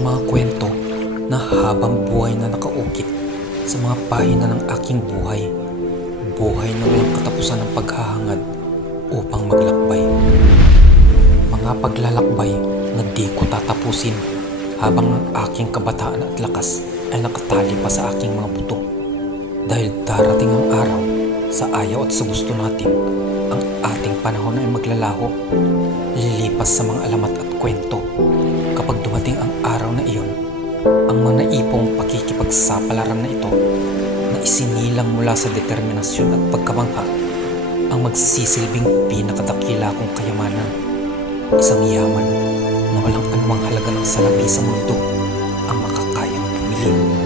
ang mga kwento na habang buhay na nakaukit sa mga pahina ng aking buhay. Buhay na walang katapusan ng paghahangad upang maglakbay. Mga paglalakbay na di ko tatapusin habang ang aking kabataan at lakas ay nakatali pa sa aking mga buto. Dahil darating ang araw, sa ayaw at sa gusto natin, ang ating panahon ay maglalaho, lilipas sa mga alamat at kwento. Kapag dumating ang araw na iyon, ang mga naipong pakikipagsapalaran na ito na isinilang mula sa determinasyon at pagkabangha ang magsisilbing pinakadakila kong kayamanan. Isang yaman na walang anumang halaga ng salapi sa mundo ang makakayang bumili.